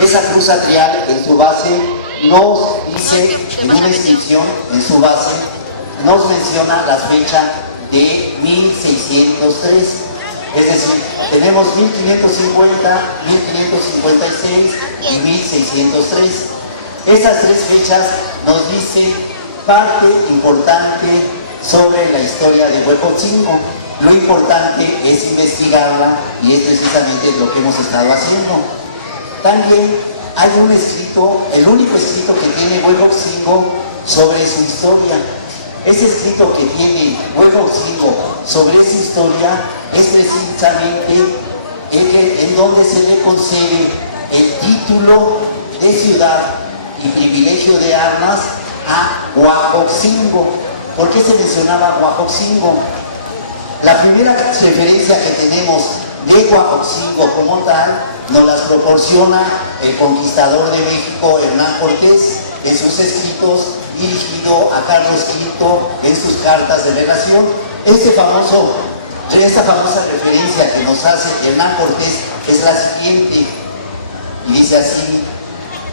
Esa cruz atrial en su base nos dice, en una inscripción en su base, nos menciona la fecha de 1603. Es decir, tenemos 1550, 1556 y 1603. Esas tres fechas nos dicen parte importante sobre la historia de Huejotzingo. Lo importante es investigarla y es precisamente lo que hemos estado haciendo. También hay un escrito, el único escrito que tiene Huejotzingo sobre su historia. Ese escrito que tiene Huejotzingo sobre esa historia es precisamente en donde se le concede el título de ciudad y privilegio de armas a Huejotzingo. ¿Por qué se mencionaba Huejotzingo? La primera referencia que tenemos de Huejotzingo como tal nos las proporciona el conquistador de México, Hernán Cortés, en sus escritos dirigido a Carlos V en sus cartas de relación. Esta famosa referencia que nos hace Hernán Cortés es la siguiente, y dice así: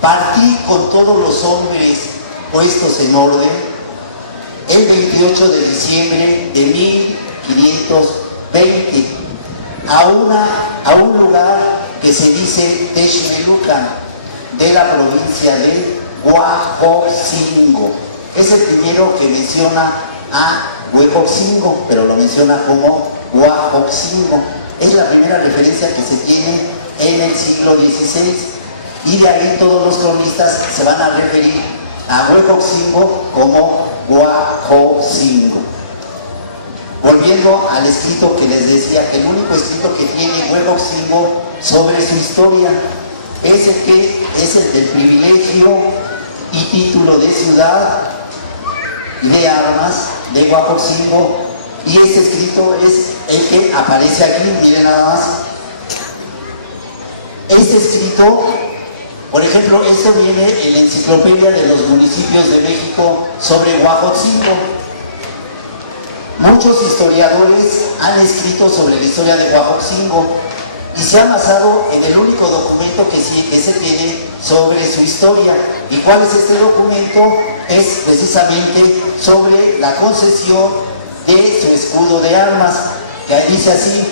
partí con todos los hombres puestos en orden el 28 de diciembre de 1520 a un lugar que se dice Texmelucan, de la provincia de Huejotzingo. Es el primero que menciona a Huejotzingo, pero lo menciona como Huejotzingo. Es la primera referencia que se tiene en el siglo XVI, y de ahí todos los cronistas se van a referir a Huejotzingo como Huejotzingo. Volviendo al escrito que les decía, que el único escrito que tiene Huejotzingo sobre su historia es el del privilegio y título de ciudad y de armas de Huejotzingo, y este escrito es el que aparece aquí. Miren nada más. Este escrito, por ejemplo, esto viene en la Enciclopedia de los Municipios de México sobre Huejotzingo. Muchos historiadores han escrito sobre la historia de Huejotzingo y se ha basado en el único documento que se tiene sobre su historia. ¿Y cuál es este documento? Es precisamente sobre la concesión de su escudo de armas, que ahí dice así: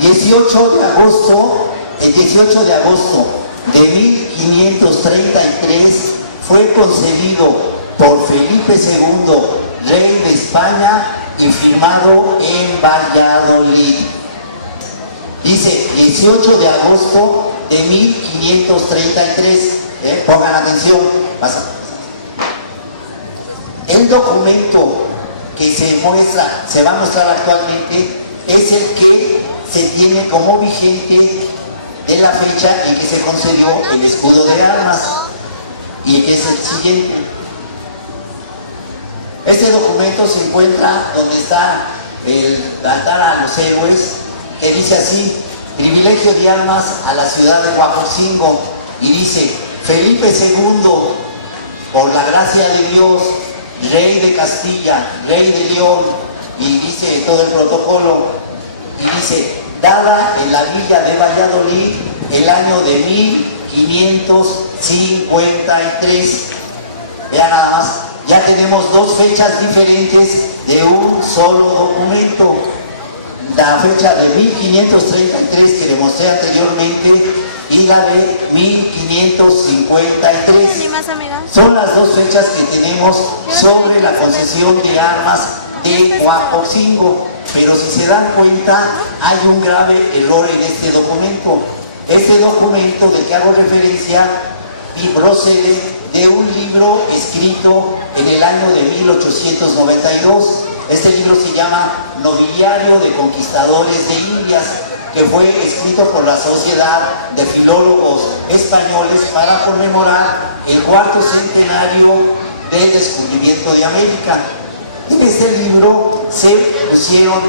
el 18 de agosto de 1533 fue concedido por Felipe II, rey de España, y firmado en Valladolid. Dice 18 de agosto de 1533. Pongan atención. Pasa. El documento que se va a mostrar actualmente, es el que se tiene como vigente de la fecha en que se concedió el escudo de armas, y que es el siguiente. Este documento se encuentra donde está el altar a los héroes, que dice así: privilegio de armas a la ciudad de Huejotzingo, y dice: Felipe II, por la gracia de Dios, rey de Castilla, rey de León, y dice todo el protocolo, y dice: dada en la villa de Valladolid el año de 1553. Vean nada más, ya tenemos dos fechas diferentes de un solo documento. La fecha de 1533 que le mostré anteriormente y la de 1553. Son las dos fechas que tenemos sobre la concesión de armas de Huejotzingo. Pero si se dan cuenta, hay un grave error en este documento. Este documento del que hago referencia y procede de un libro escrito en el año de 1892. Este libro se llama Nobiliario de Conquistadores de Indias, que fue escrito por la Sociedad de Filólogos Españoles para conmemorar el 4º centenario del descubrimiento de América. En este libro se pusieron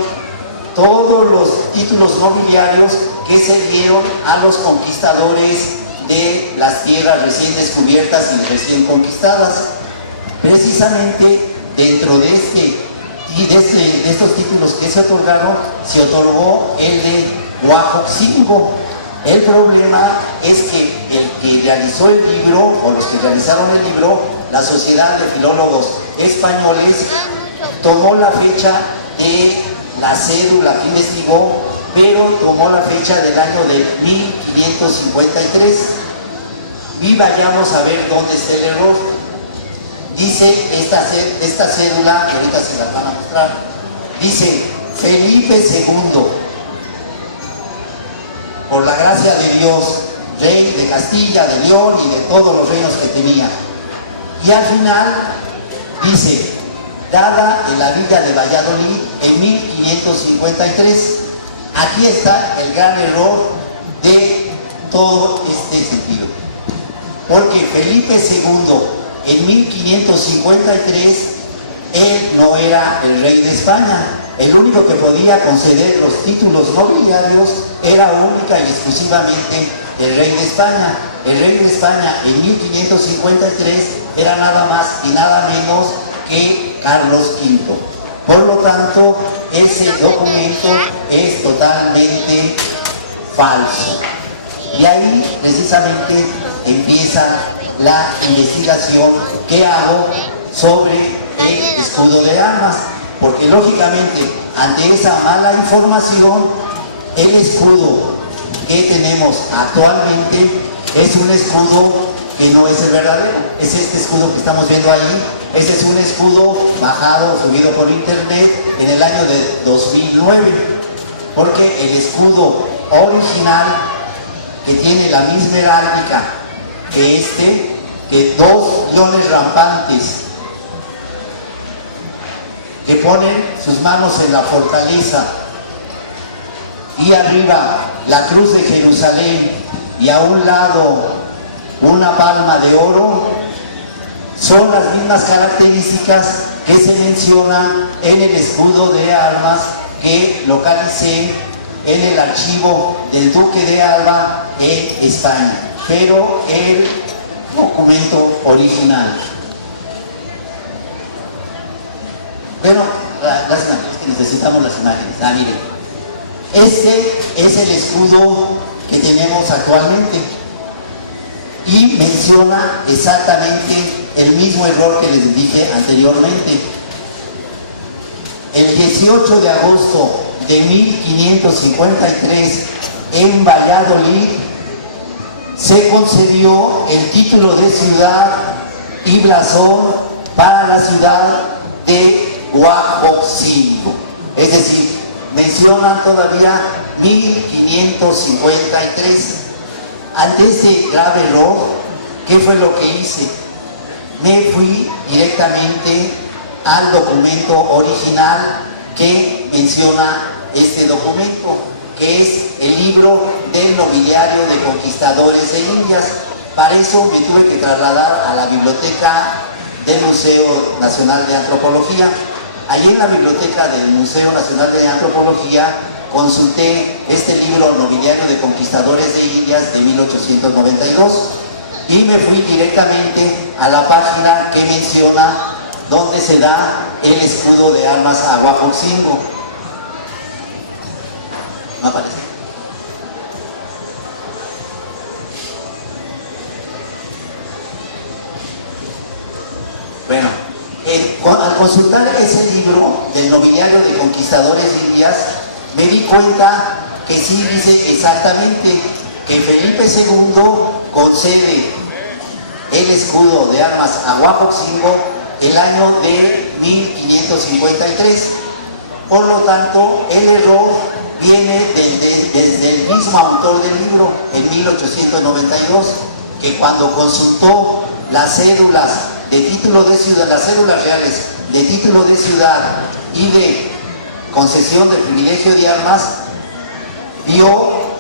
todos los títulos nobiliarios que se dieron a los conquistadores de las tierras recién descubiertas y recién conquistadas. Precisamente dentro de estos títulos que se otorgaron, se otorgó el de Huejotzingo. El problema es que el que realizó el libro, o los que realizaron el libro, la Sociedad de Filólogos Españoles, tomó la fecha de la cédula que investigó, pero tomó la fecha del año de 1553. Y vayamos a ver dónde está el error. Dice esta cédula, que ahorita se las van a mostrar, dice Felipe II, por la gracia de Dios, rey de Castilla, de León y de todos los reinos que tenía. Y al final dice, dada en la villa de Valladolid en 1553. Aquí está el gran error de todo este sentido. Porque Felipe II, en 1553, él no era el rey de España. El único que podía conceder los títulos nobiliarios era única y exclusivamente el rey de España. El rey de España en 1553 era nada más y nada menos que Carlos V. Por lo tanto, ese documento es totalmente falso. Y ahí precisamente empieza la investigación que hago sobre el escudo de armas, porque lógicamente ante esa mala información, el escudo que tenemos actualmente es un escudo que no es el verdadero. Es este escudo que estamos viendo ahí. Ese es un escudo bajado, subido por internet en el año de 2009, porque el escudo original, que tiene la misma heráldica que dos leones rampantes que ponen sus manos en la fortaleza, y arriba la cruz de Jerusalén y a un lado una palma de oro, son las mismas características que se mencionan en el escudo de armas que localicé en el archivo del Duque de Alba en España, pero el documento original. Bueno, las imágenes, que necesitamos las imágenes. Miren, este es el escudo que tenemos actualmente y menciona exactamente el mismo error que les dije anteriormente. El 18 de agosto de 1553 en Valladolid se concedió el título de ciudad y blasón para la ciudad de Huejotzingo. Es decir, mencionan todavía 1553. Ante este grave error, ¿qué fue lo que hice? Me fui directamente al documento original que menciona este documento, que es el libro del nobiliario de conquistadores de Indias. Para eso me tuve que trasladar a la biblioteca del Museo Nacional de Antropología. Allí en la biblioteca del Museo Nacional de Antropología consulté este libro nobiliario de conquistadores de Indias de 1892 y me fui directamente a la página que menciona donde se da el escudo de armas a Huejotzingo. No aparece. Bueno, al consultar ese libro del nobiliario de conquistadores de Indias, me di cuenta que sí dice exactamente que Felipe II concede el escudo de armas a Huejotzingo el año de 1553. Por lo tanto, el error viene desde el mismo autor del libro, en 1892, que cuando consultó las cédulas de título de ciudad, las cédulas reales de título de ciudad y de concesión del privilegio de armas,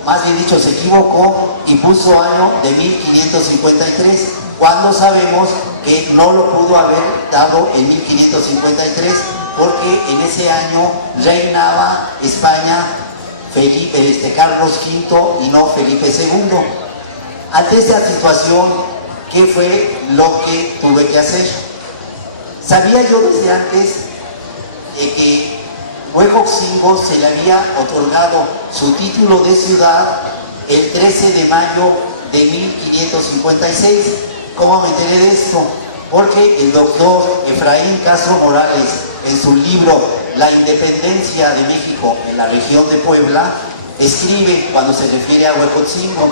más bien dicho, se equivocó y puso año de 1553, cuando sabemos que no lo pudo haber dado en 1553, porque en ese año reinaba España Carlos V y no Felipe II. Ante esta situación, ¿qué fue lo que tuve que hacer? Sabía yo desde antes que Huejotzingo se le había otorgado su título de ciudad el 13 13 de mayo de 1556. ¿Cómo me enteré de esto? Porque el doctor Efraín Castro Morales, en su libro La Independencia de México en la región de Puebla, escribe cuando se refiere a Huejotzingo: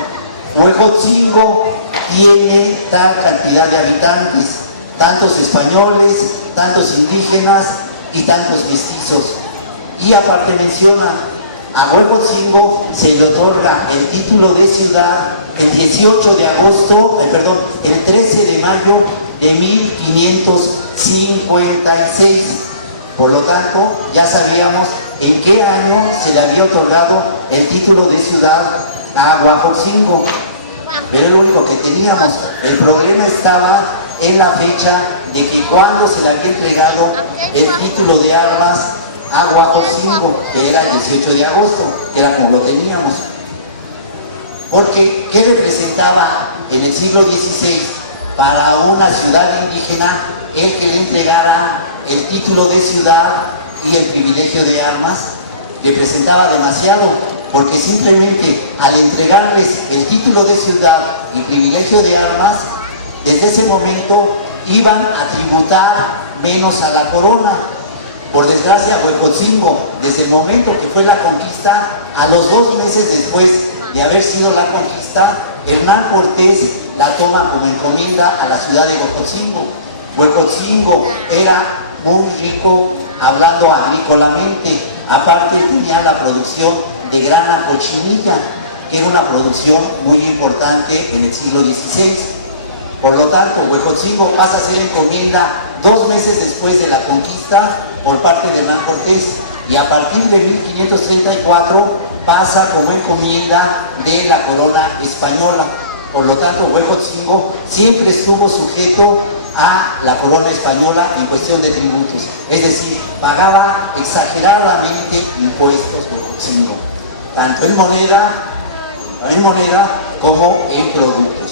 Huejotzingo tiene tal cantidad de habitantes, tantos españoles, tantos indígenas y tantos mestizos. Y aparte menciona, a Huejotzingo se le otorga el título de ciudad el 18 de agosto, el 13 de mayo de 1556. Por lo tanto, ya sabíamos en qué año se le había otorgado el título de ciudad a Huejotzingo. Pero es lo único que teníamos. El problema estaba en la fecha de que cuando se le había entregado el título de armas a Huejotzingo, que era el 18 de agosto, que era como lo teníamos. Porque, ¿qué representaba en el siglo XVI para una ciudad indígena el que le entregara el título de ciudad y el privilegio de armas? Representaba demasiado, porque simplemente al entregarles el título de ciudad y privilegio de armas, desde ese momento iban a tributar menos a la corona. Por desgracia, Huejotzingo, desde el momento que fue la conquista, a los 2 meses después de haber sido la conquista, Hernán Cortés la toma como encomienda a la ciudad de Huejotzingo. Huejotzingo era muy rico hablando agrícolamente, aparte tenía la producción de grana cochinilla, que era una producción muy importante en el siglo XVI. Por lo tanto, Huejotzingo pasa a ser encomienda 2 meses después de la conquista por parte de Hernán Cortés, y a partir de 1534 pasa como encomienda de la corona española. Por lo tanto, Huejotzingo siempre estuvo sujeto a la corona española en cuestión de tributos, es decir, pagaba exageradamente impuestos Huejotzingo, tanto en moneda como en productos.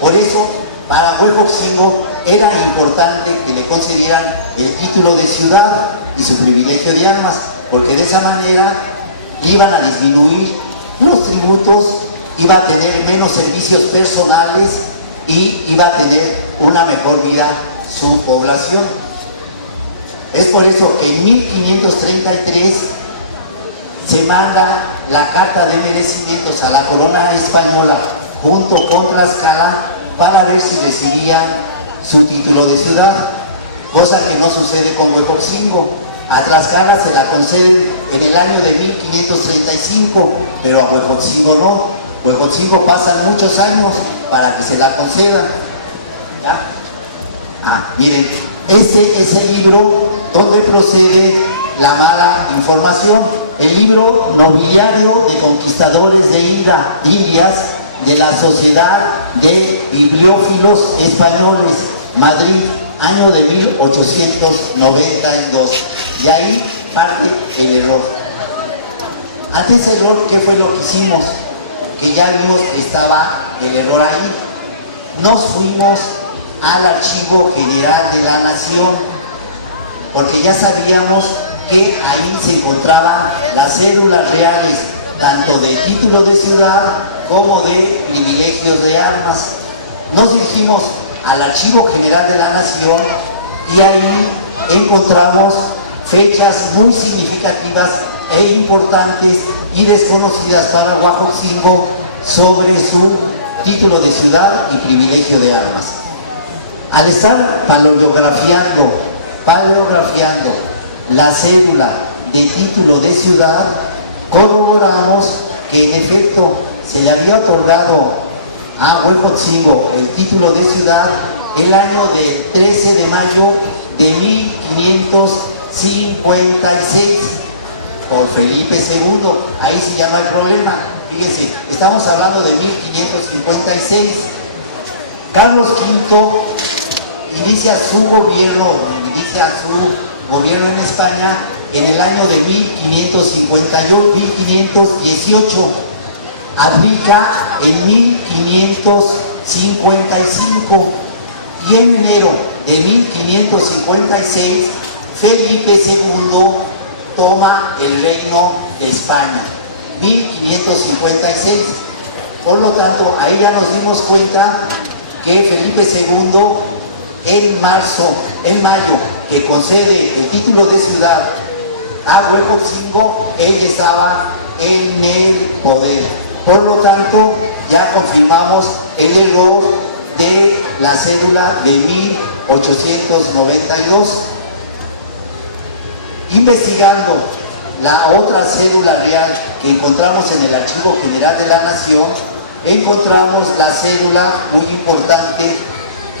Por eso, para Huejotzingo era importante que le concedieran el título de ciudad y su privilegio de armas, porque de esa manera iban a disminuir los tributos, iba a tener menos servicios personales y iba a tener una mejor vida su población. Es por eso que en 1533 se manda la carta de merecimientos a la corona española junto con Tlaxcala para ver si recibían su título de ciudad, cosa que no sucede con Huejotzingo. A Tlaxcala se la conceden en el año de 1535, pero a Huejotzingo no. Huejotzingo pasan muchos años para que se la concedan. ¿Ya? Miren, este es el libro donde procede la mala información. El libro Nobiliario de Conquistadores de Indias de la Sociedad de Bibliófilos Españoles, Madrid, año de 1892. Y ahí parte el error. Ante ese error, ¿qué fue lo que hicimos? Que ya vimos que estaba el error ahí. Nos fuimos al Archivo General de la Nación, porque ya sabíamos que ahí se encontraban las cédulas reales, tanto de título de ciudad como de privilegios de armas. Nos dirigimos al Archivo General de la Nación y ahí encontramos fechas muy significativas e importantes y desconocidas para Huejotzingo sobre su título de ciudad y privilegio de armas. Al estar paleografiando la cédula de título de ciudad, corroboramos que en efecto se le había otorgado a Huejotzingo el título de ciudad el año del 13 de mayo de 1556 por Felipe II. Ahí sí ya no hay problema. Fíjense, estamos hablando de 1556. Carlos V inicia su gobierno en España en el año de 1518. Abdica en 1555 y en enero de 1556 Felipe II toma el reino de España. 1556. Por lo tanto, ahí ya nos dimos cuenta que Felipe II, en mayo, que concede el título de ciudad a Huejotzingo, él estaba en el poder. Por lo tanto, ya confirmamos el error de la cédula de 1892. Investigando la otra cédula real que encontramos en el Archivo General de la Nación, encontramos la cédula muy importante,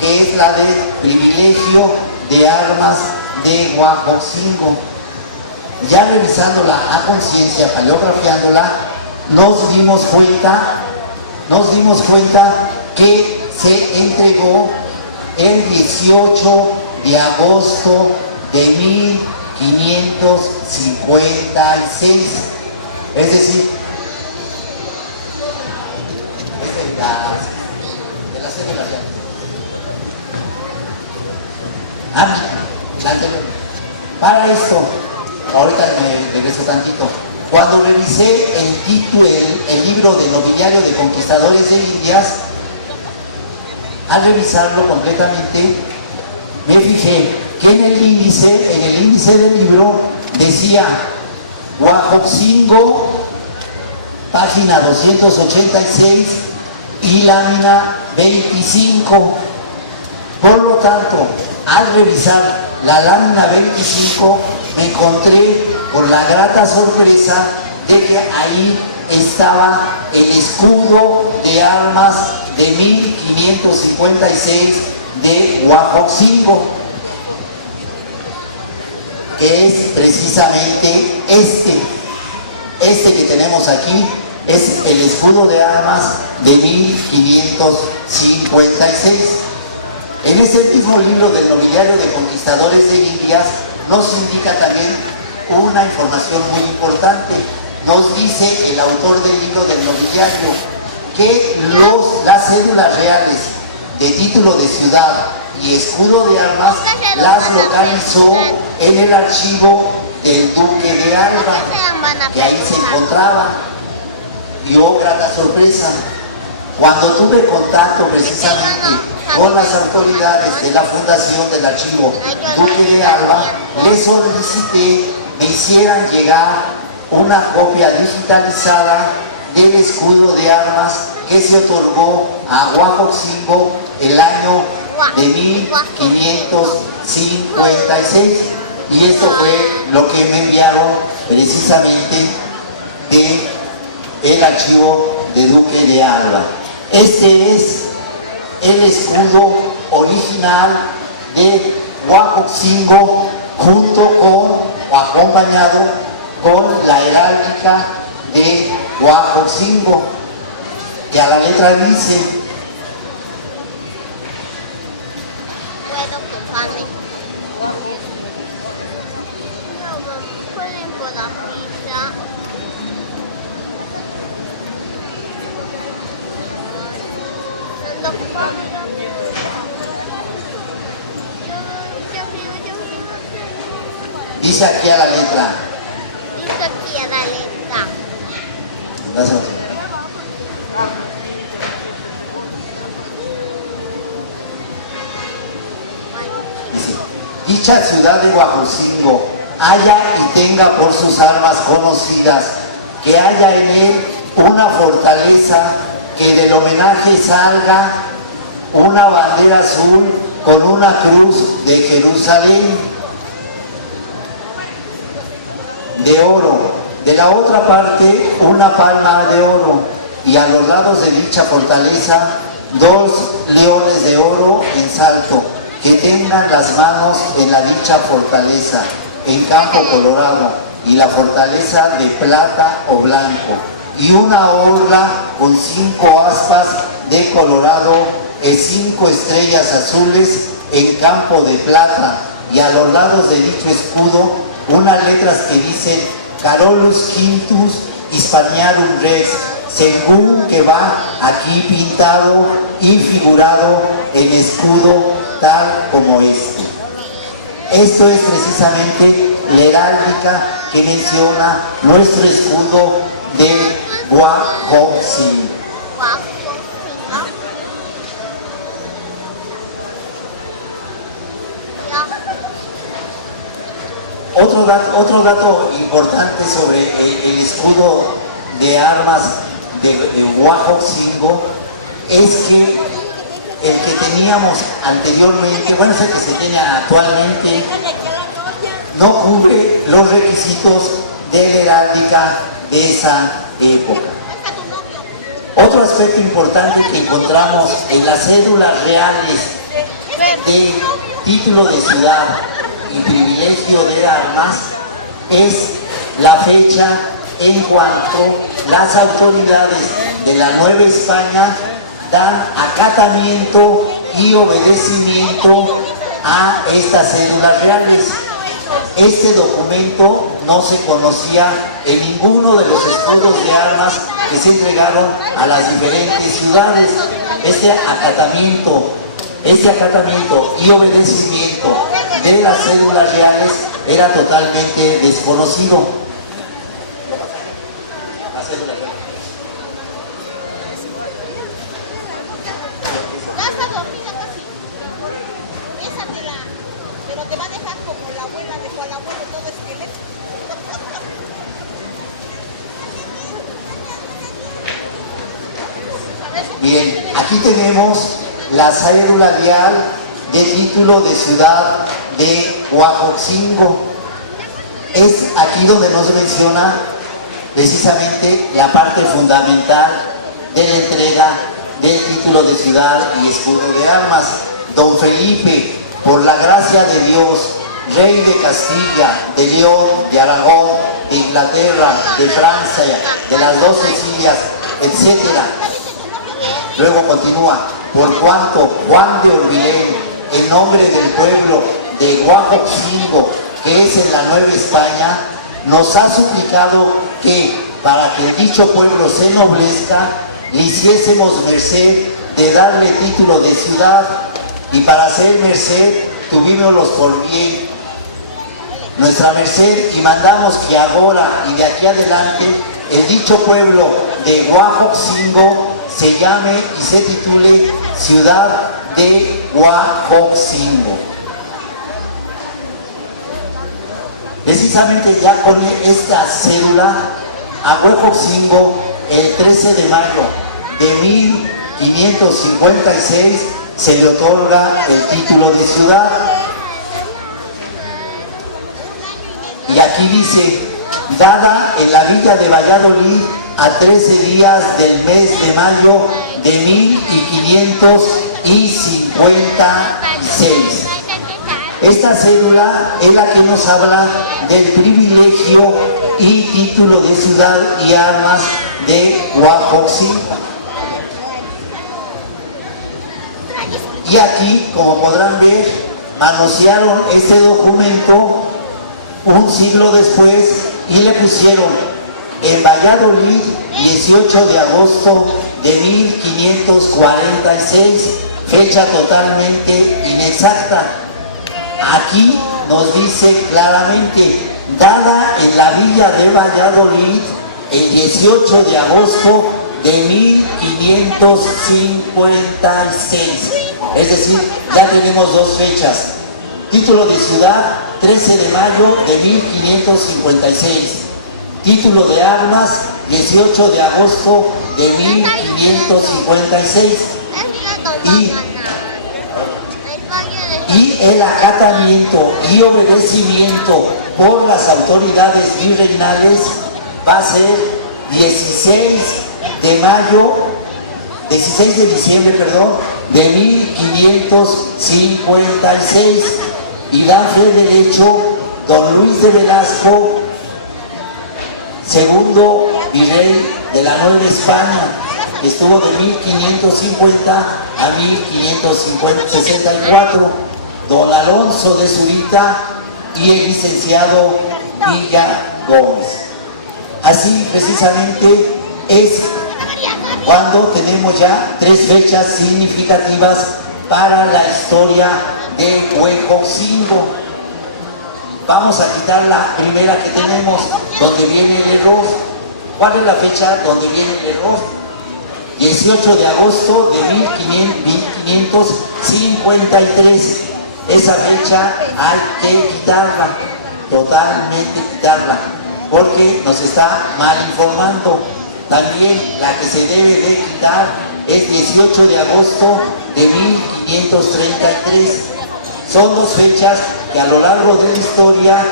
que es la de privilegio de armas de Huejotzingo. Ya revisándola a conciencia, paleografiándola, nos dimos cuenta que se entregó el 18 de agosto de 1556. Es decir, es de la cédula real. Para esto, ahorita me regreso tantito. Cuando revisé el libro del nobiliario de conquistadores de Indias, al revisarlo completamente, me fijé que en el índice del libro decía Huejotzingo, página 286 y lámina 25. Por lo tanto, al revisar la lámina 25, me encontré con la grata sorpresa de que ahí estaba el escudo de armas de 1556 de Huejotzingo, que es precisamente este que tenemos aquí, es el escudo de armas de 1556. En ese mismo libro del nobiliario de conquistadores de Indias nos indica también una información muy importante. Nos dice el autor del libro del nobiliario que las cédulas reales de título de ciudad y escudo de armas las localizó en el archivo del duque de Alba, que ahí se encontraba. Y oh, grata sorpresa, cuando tuve contacto precisamente con las autoridades de la fundación del archivo Duque de Alba, les solicité me hicieran llegar una copia digitalizada del escudo de armas que se otorgó a Huejotzingo el año de 1556. Y esto fue lo que me enviaron precisamente del archivo de Duque de Alba. Este es el escudo original de Huejotzingo, junto con o acompañado con la heráldica de Huejotzingo, y a la letra dice: dice aquí a la letra. Dice aquí a la letra. Gracias. Dice: dicha ciudad de Huejotzingo haya y tenga por sus armas conocidas que haya en él una fortaleza, que del homenaje salga una bandera azul con una cruz de Jerusalén de oro, de la otra parte una palma de oro, y a los lados de dicha fortaleza 2 leones de oro en salto, que tengan las manos en la dicha fortaleza, en campo colorado, y la fortaleza de plata o blanco, y una orla con 5 aspas de colorado y 5 estrellas azules en campo de plata, y a los lados de dicho escudo unas letras que dicen Carolus Quintus Hispaniarum Rex, según que va aquí pintado y figurado en escudo tal como este. Esto es precisamente la heráldica que menciona nuestro escudo de Huejotzingo. Guapo, Otro dato importante sobre el escudo de armas de Huajuapango es que el que teníamos anteriormente, bueno, es el que se tiene actualmente, no cubre los requisitos de la heráldica de esa época. Otro aspecto importante que encontramos en las cédulas reales de título de ciudad y privilegio de armas es la fecha en cuanto las autoridades de la Nueva España dan acatamiento y obedecimiento a estas cédulas reales. Este documento no se conocía en ninguno de los escudos de armas que se entregaron a las diferentes ciudades. Este acatamiento y obedecimiento de las cédulas reales era totalmente desconocido. La cédula real. Pero te va a dejar como la abuela dejó a la abuela todo esqueleto. Bien, aquí tenemos la cédula real de título de ciudad de Huajuapango. Es aquí donde nos menciona precisamente la parte fundamental de la entrega del título de ciudad y escudo de armas. Don Felipe, por la gracia de Dios, rey de Castilla, de León, de Aragón, de Inglaterra, de Francia, de las dos Sicilias, etc. Luego continúa, por cuanto Juan de Orbilén, en nombre del pueblo de Huajuapango, que es en la Nueva España, nos ha suplicado que, para que dicho pueblo se ennoblezca, le hiciésemos merced de darle título de ciudad, y para hacer merced tuvimoslos por bien nuestra merced, y mandamos que ahora y de aquí adelante el dicho pueblo de Huajuapango se llame y se titule Ciudad de Huajuapango. Precisamente ya con esta cédula a Huajuapango, el 13 de mayo de 1556 se le otorga el título de ciudad. Y aquí dice, dada en la villa de Valladolid a 13 días del mes de mayo de 1556. Esta cédula es la que nos habla del privilegio y título de ciudad y armas de Huajuapango. Y aquí, como podrán ver, manosearon este documento un siglo después y le pusieron en Valladolid 18 de agosto de 1546, fecha totalmente inexacta. Aquí nos dice claramente, dada en la villa de Valladolid el 18 de agosto de 1556. Es decir, ya tenemos dos fechas. Título de ciudad, 13 de mayo de 1556. Título de armas, 18 de agosto de 1556. Y el acatamiento y obedecimiento por las autoridades virreinales va a ser 16 de diciembre, de 1556, y da fe del hecho don Luis de Velasco, segundo virrey de la Nueva España, que estuvo de 1550 a 1564, don Alonso de Zurita y el licenciado Villa Gómez. Así precisamente es cuando tenemos ya tres fechas significativas para la historia de Huajuapango. Vamos a quitar la primera que tenemos, donde viene el error. ¿Cuál es la fecha donde viene el error? 18 de agosto de 1553. Esa fecha hay que quitarla, totalmente quitarla, porque nos está mal informando. También la que se debe de quitar es 18 de agosto de 1533. Son dos fechas que a lo largo de la historia,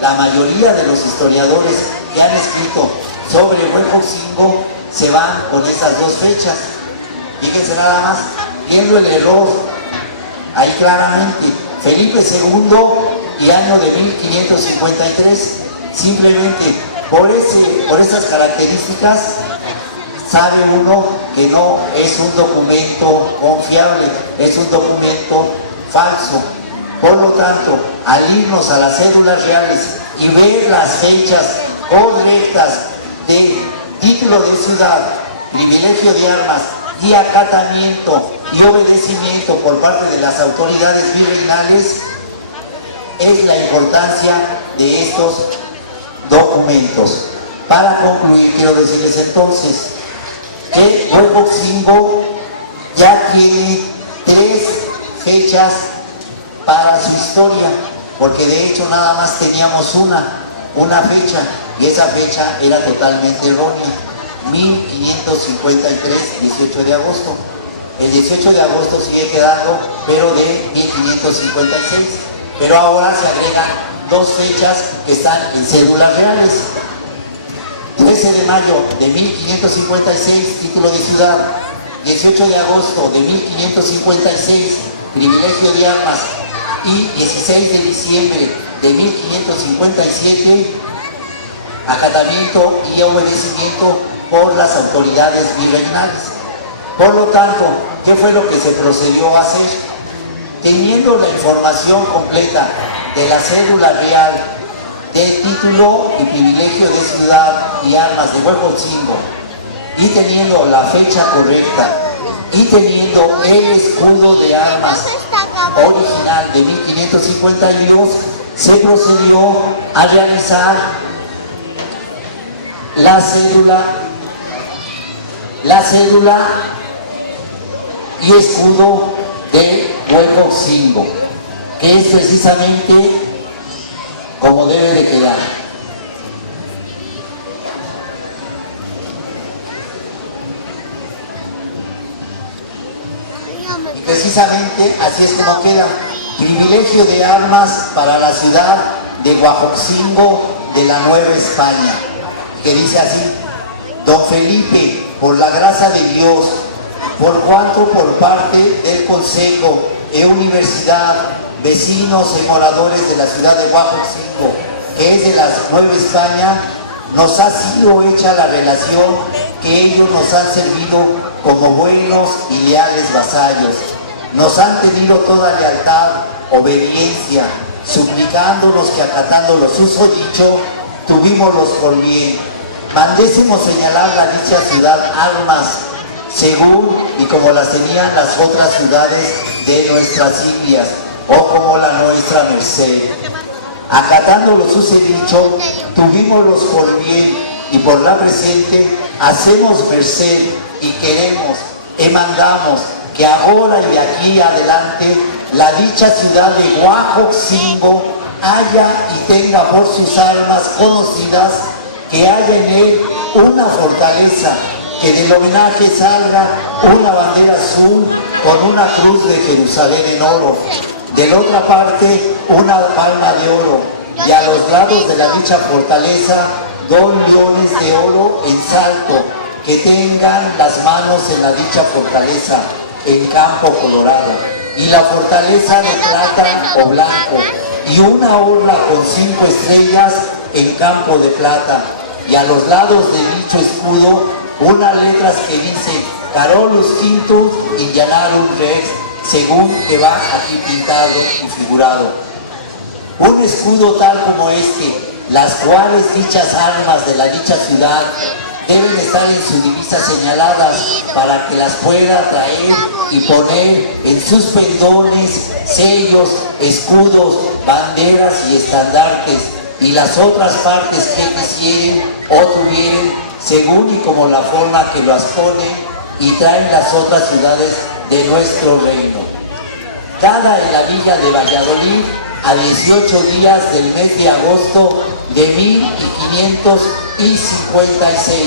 la mayoría de los historiadores que han escrito sobre Huejotzingo se van con esas dos fechas. Fíjense nada más, viendo el error ahí claramente, Felipe II y año de 1553, simplemente por esas características sabe uno que no es un documento confiable, es un documento falso. Por lo tanto, al irnos a las cédulas reales y ver las fechas correctas de título de ciudad, privilegio de armas y acatamiento y obedecimiento por parte de las autoridades virreinales, es la importancia de estos documentos. Para concluir, quiero decirles entonces que Huejotzingo ya tiene 3 fechas para su historia, porque de hecho nada más teníamos una fecha, y esa fecha era totalmente errónea, 1553, 18 de agosto. El 18 de agosto sigue quedando, pero de 1556. Pero ahora se agregan 2 fechas que están en cédulas reales. 13 de mayo de 1556, título de ciudad. 18 de agosto de 1556, privilegio de armas. Y 16 de diciembre de 1557, acatamiento y obedecimiento por las autoridades virreinales. Por lo tanto, ¿qué fue lo que se procedió a hacer? Teniendo la información completa de la cédula real de título y privilegio de ciudad y armas de Huejotzingo, y teniendo la fecha correcta, y teniendo el escudo de armas original de 1552, se procedió a realizar la cédula y escudo de Huejotzingo, que es precisamente como debe de quedar. Y precisamente así es como queda. Privilegio de armas para la ciudad de Huejotzingo de la Nueva España, que dice así: Don Felipe, por la gracia de Dios, por cuanto por parte del Consejo e Universidad, vecinos y moradores de la ciudad de Huejotzingo, que es de la Nueva España, nos ha sido hecha la relación que ellos nos han servido como buenos y leales vasallos. Nos han tenido toda lealtad, obediencia, suplicándonos que acatando lo susodicho, tuvimoslos por bien. Mandésemos señalar la dicha ciudad armas, según y como las tenían las otras ciudades de nuestras Indias, o como la nuestra merced. Acatando lo susodicho, tuvimoslos por bien, y por la presente hacemos merced y queremos y mandamos que ahora y de aquí adelante la dicha ciudad de Huejotzingo haya y tenga por sus armas conocidas, que haya en él una fortaleza, que del homenaje salga una bandera azul con una cruz de Jerusalén en oro, de la otra parte una palma de oro, y a los lados de la dicha fortaleza 2 leones de oro en salto, que tengan las manos en la dicha fortaleza en campo colorado, y la fortaleza de plata o blanco, y una orla con 5 estrellas en campo de plata, y a los lados de dicho escudo unas letras que dicen Carolus Quintus Indianarum Rex, según que va aquí pintado y figurado. Un escudo tal como este, las cuales dichas armas de la dicha ciudad deben estar en su divisa señaladas, para que las pueda traer y poner en sus pendones, sellos, escudos, banderas y estandartes, y las otras partes que quisieren o tuvieren, según y como la forma que las pone y traen las otras ciudades de nuestro reino. Cada en la villa de Valladolid a 18 días del mes de agosto de 1556.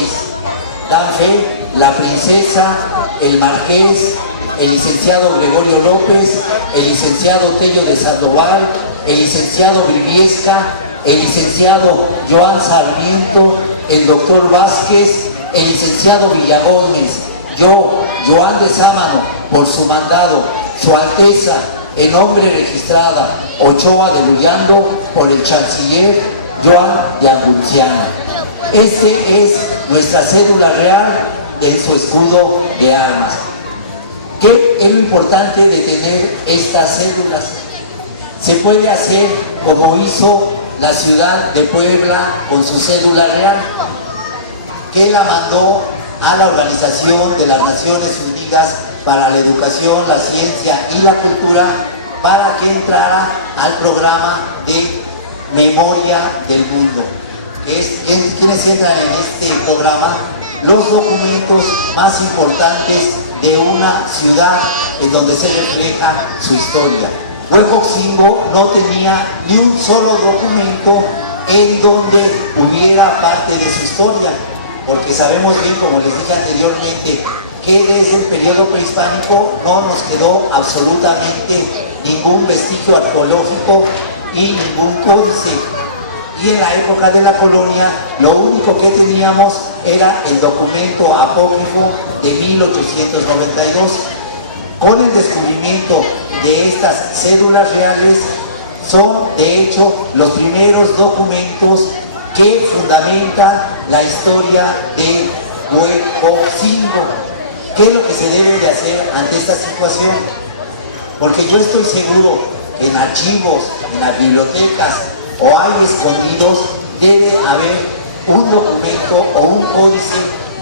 Dan fe la princesa, el marqués, el licenciado Gregorio López, el licenciado Tello de Sandoval, el licenciado Briviesca, el licenciado Joan Sarmiento, el doctor Vázquez, el licenciado Villagómez, yo, Joan de Sámano, por su mandado, Su Alteza, en nombre registrada, Ochoa de Luyando, por el chanciller Joan de Angunciana. Este es nuestra cédula real en su escudo de armas. ¿Qué es lo importante de tener estas cédulas? Se puede hacer como hizo la ciudad de Puebla con su cédula real, que la mandó a la Organización de las Naciones Unidas para la Educación, la Ciencia y la Cultura para que entrara al programa de Memoria del Mundo. ¿Quiénes entran en este programa? Los documentos más importantes de una ciudad en donde se refleja su historia. Huejotzingo no tenía ni un solo documento en donde hubiera parte de su historia, porque sabemos bien, como les dije anteriormente, que desde el periodo prehispánico no nos quedó absolutamente ningún vestigio arqueológico y ningún códice. Y en la época de la colonia, lo único que teníamos era el documento apócrifo de 1892. Con el descubrimiento de estas cédulas reales, son de hecho los primeros documentos que fundamentan la historia de Huejotzingo. ¿Qué es lo que se debe de hacer ante esta situación? Porque yo estoy seguro que en archivos, en las bibliotecas o hay escondidos, debe haber un documento o un códice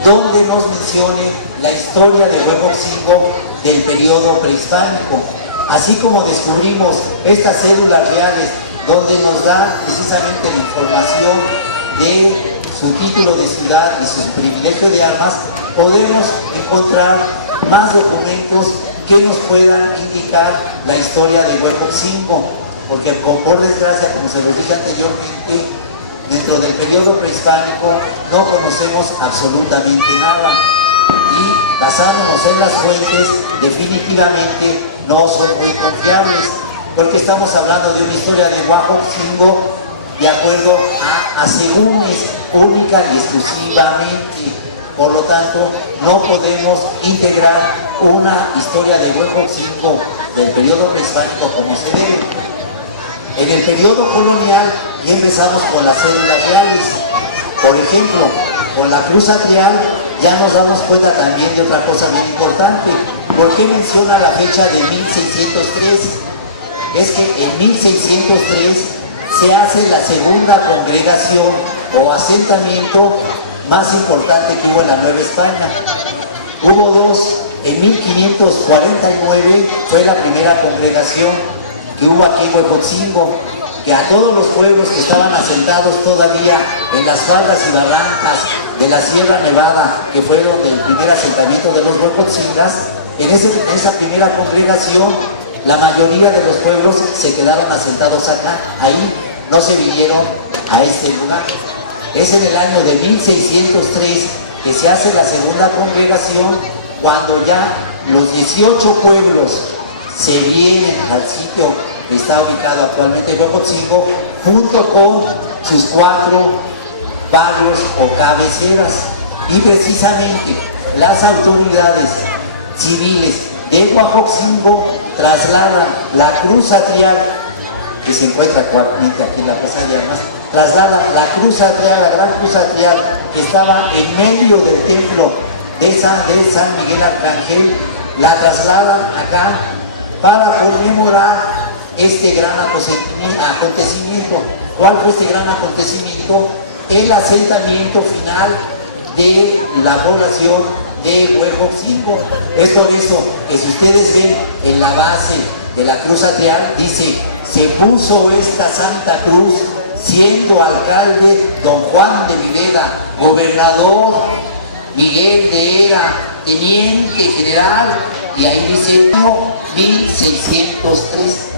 donde nos mencione la historia de Huejotzingo del periodo prehispánico. Así como descubrimos estas cédulas reales donde nos dan precisamente la información de su título de ciudad y su privilegio de armas, podemos encontrar más documentos que nos puedan indicar la historia de Huejotzingo, porque por desgracia, como se los dije anteriormente, dentro del periodo prehispánico no conocemos absolutamente nada y basándonos en las fuentes definitivamente no son muy confiables, porque estamos hablando de una historia de Huejotzingo de acuerdo a asegúnes única y exclusivamente. Por lo tanto, no podemos integrar una historia de Huejotzingo del periodo prehispánico como se debe. En el periodo colonial ya empezamos con las cédulas reales. Por ejemplo, con la cruz atrial ya nos damos cuenta también de otra cosa bien importante. ¿Por qué menciona la fecha de 1603? Es que en 1603 se hace la segunda congregación o asentamiento más importante que hubo en la Nueva España. Hubo dos. En 1549 fue la primera congregación que hubo aquí en Huejotzingo, que a todos los pueblos que estaban asentados todavía en las faldas y barrancas de la Sierra Nevada, que fueron del primer asentamiento de los huejotzingas, en esa primera congregación, la mayoría de los pueblos se quedaron asentados acá, ahí, no se vinieron a este lugar. Es en el año de 1603 que se hace la segunda congregación, cuando ya los 18 pueblos se vienen al sitio que está ubicado actualmente en Huejotzingo, junto con sus 4 barrios o cabeceras. Y precisamente las autoridades civiles de Huejotzingo trasladan la cruz atrial, que se encuentra actualmente aquí en la Plaza de Armas, trasladan la cruz atrial, la gran cruz atrial que estaba en medio del templo de San Miguel Arcángel, la trasladan acá para conmemorar este gran acontecimiento. ¿Cuál fue este gran acontecimiento? El asentamiento final de la población de Huejotzingo. Es por eso que si ustedes ven en la base de la cruz atrial, dice: se puso esta Santa Cruz siendo alcalde don Juan de Viveda, gobernador Miguel de era teniente general, y ahí dice 1603.